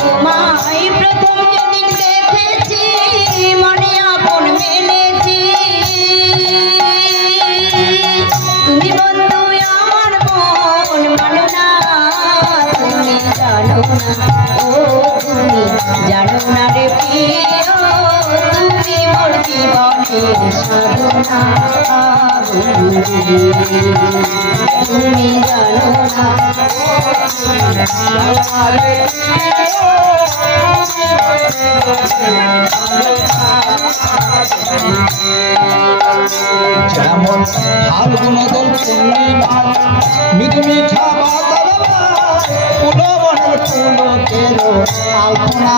তোমায় প্রথম যেদিন দেখেছি মনে আপন মেনেছি তুমি বন্ধু আমার মন মানো না তুমি জানো না ও তুমি জানো না রে প্রিয় তুমি মোর জীবনের সাধনা তুমি জানো না যেমন ফাল্গুন দোল পূর্ণিমার মৃদু মিঠা ফুলবনের ফুলকের আলপনা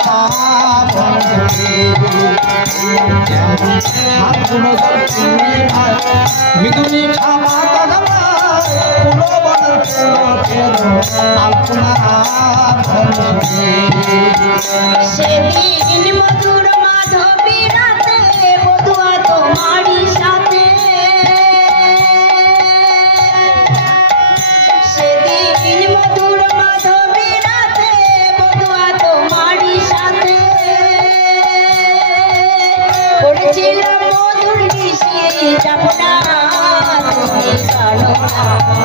ফাল্গুন দোল পূর্ণিমার মৃদু মিঠা ফুলবনের ফুলকের আলপনা সেদিন মধুর মাধবী রাতে বধুয়া তোমারই সাথে সেদিন মধুর মাধবী রাতে বধুয়া তোমারই সাথে পড়েছিলাম মধুর নিশি যাবো না তুমি জানো না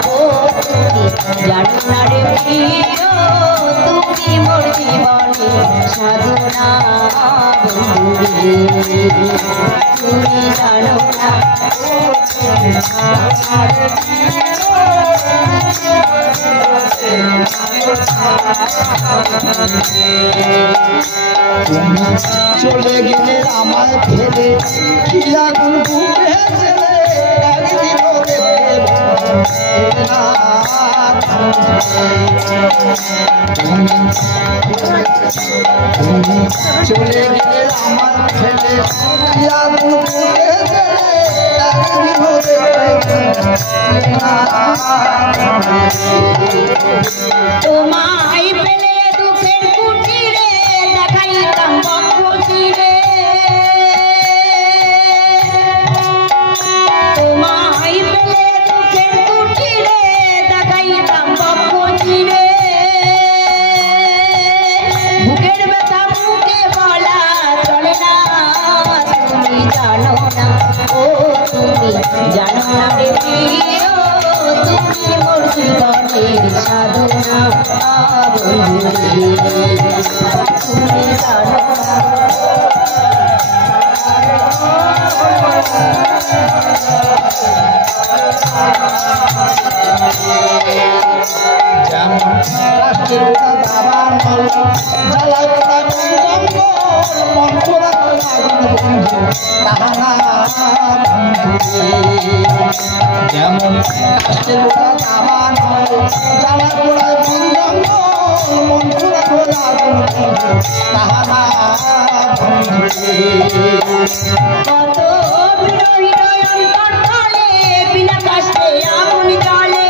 ও তুমি জানো না রে প্রিয় তুমি মোর জীবনে সাধনা তুমি জানো না চলে গেলে আমায় ফেলে কি আগুন বুকে ছেলে একদিনও দেখতে তুমি চলে গেলে আমায় ফেলে কি আগুন বুকে ছেলে একদিনও তোমায় পেলে দুঃখের কুটিরে দেখাইতাম বক্ষচিরে তোমায় পেলে দুঃখের কুটিরে দেখাইতাম বক্ষচিরে বুকের ব্যথা মুখে বলা চলে না তুমি জানো না ও তুমি জানো না রে প্রিয় তুমি মোর জীবনের সাধনা তুমি জানো না যেমন রাষ্ট্রের দাবান জ্বালায় পোড়ায় মন পোড়া বন্ধু তাহারা যেমন রাষ্ট্রের দাবান জ্বালায় পোড়ায় মন পোড়া বন্ধু তাহারা কত হৃদয় অন্তর্তলে বিনা কষ্টে আগুন জ্বলে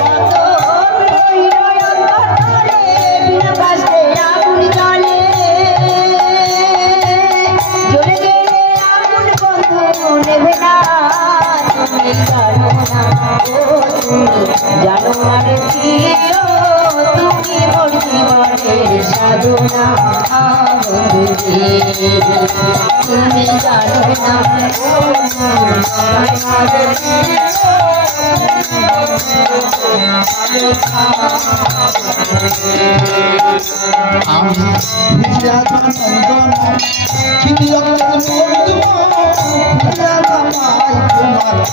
কত হৃদয় অন্তর্তলে বিনা কষ্টে আগুন জ্বলে জ্বলে গেলে আগুন বন্ধু নেবে না তুমি জানো না ও তুমি জানো না রে প্রিয় তুমি মোর জীবনের সাধনা তুমি জানো না আমি চন্দন খিদি তোমার ঠিকানা আমি চন্দন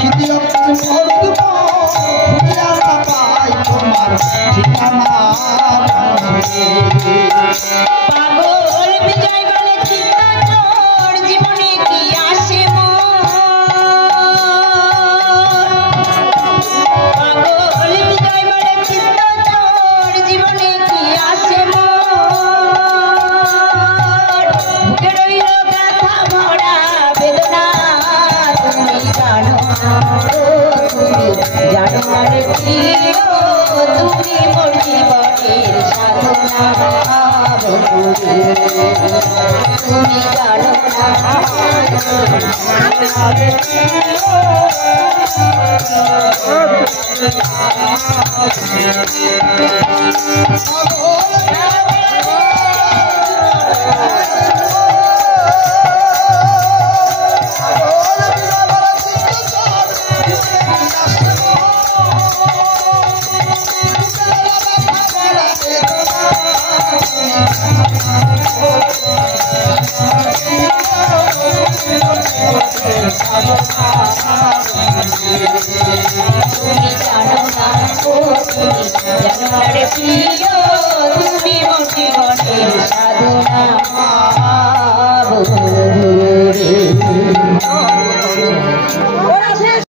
খিদি তোমার ঠিকানা পাগল বিজয় বলে চিত্ত চোর জীবনে কি আসে পাগল বিজয় বলে চিত্ত চোর জীবনে কি Oh,